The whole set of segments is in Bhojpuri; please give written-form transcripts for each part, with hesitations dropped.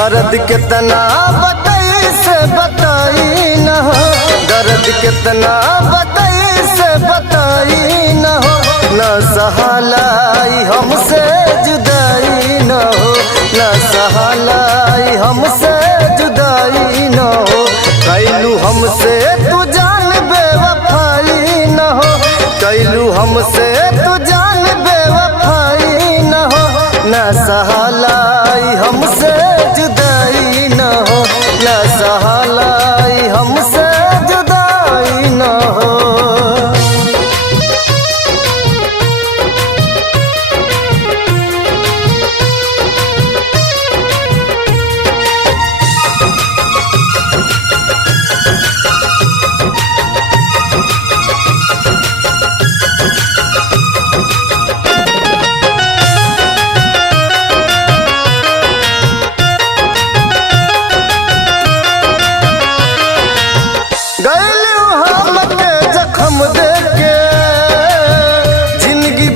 दर्द कितना बताई से बताई न हो, दर्द कितना बताई से बताई न हो, न सहलाई हमसे जुदाई न हो, न सहलाई हमसे जुदाई न हो। कैलू हमसे तू जान बेवफाई न हो, कैलू हमसे तू जान बेवफाई न हो, न सहलाई हमसे जुदाई न हो, न सहलाई हमसे जुदाई न हो।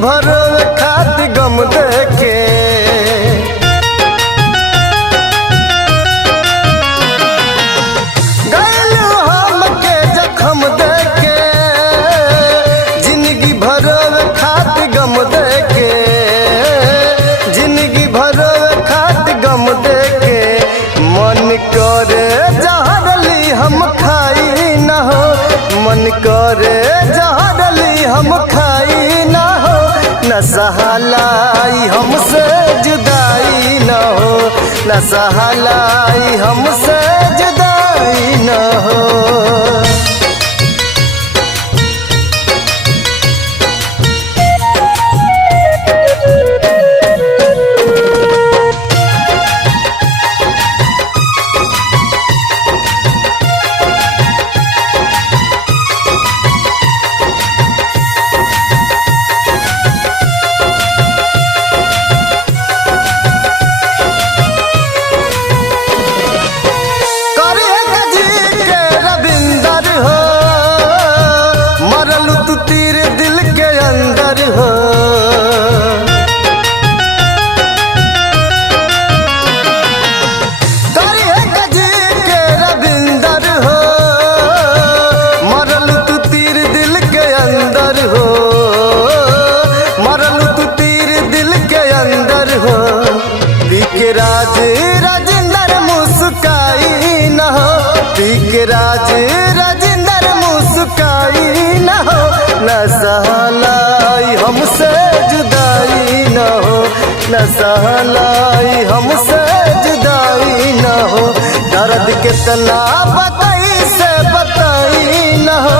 भर खात गम देके गैलू हमके जखम देके, जिंदगी भर खात गम देके, जिंदगी भर खात गम देके। मन करे जहरली हम खाई न हो, मन करे जहरली हम खाई न हो, न सहलाई हमसे जुदाई न हो, न सहलाई हमसे जुदाई न हो। राज राजेंद्र मुस्काई न हो, पी के राज राजेंद्र मुस्काई न हो, न सहलाई हमसे जुदाई न हो, न सहलाई हमसे जुदाई न हो। दर्द कितना बताई से बताई न हो,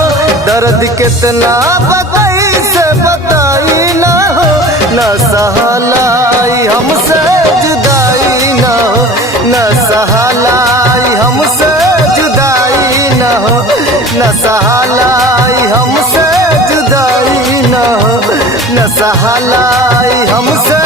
दर्द कितना बताई से बताई न हो, न सहलाई हमसे जुदाई न हो, न सहलाई हमसे जुदाई न हो, न सहलाई हमसे जुदाई न हो, न सहलाई हमसे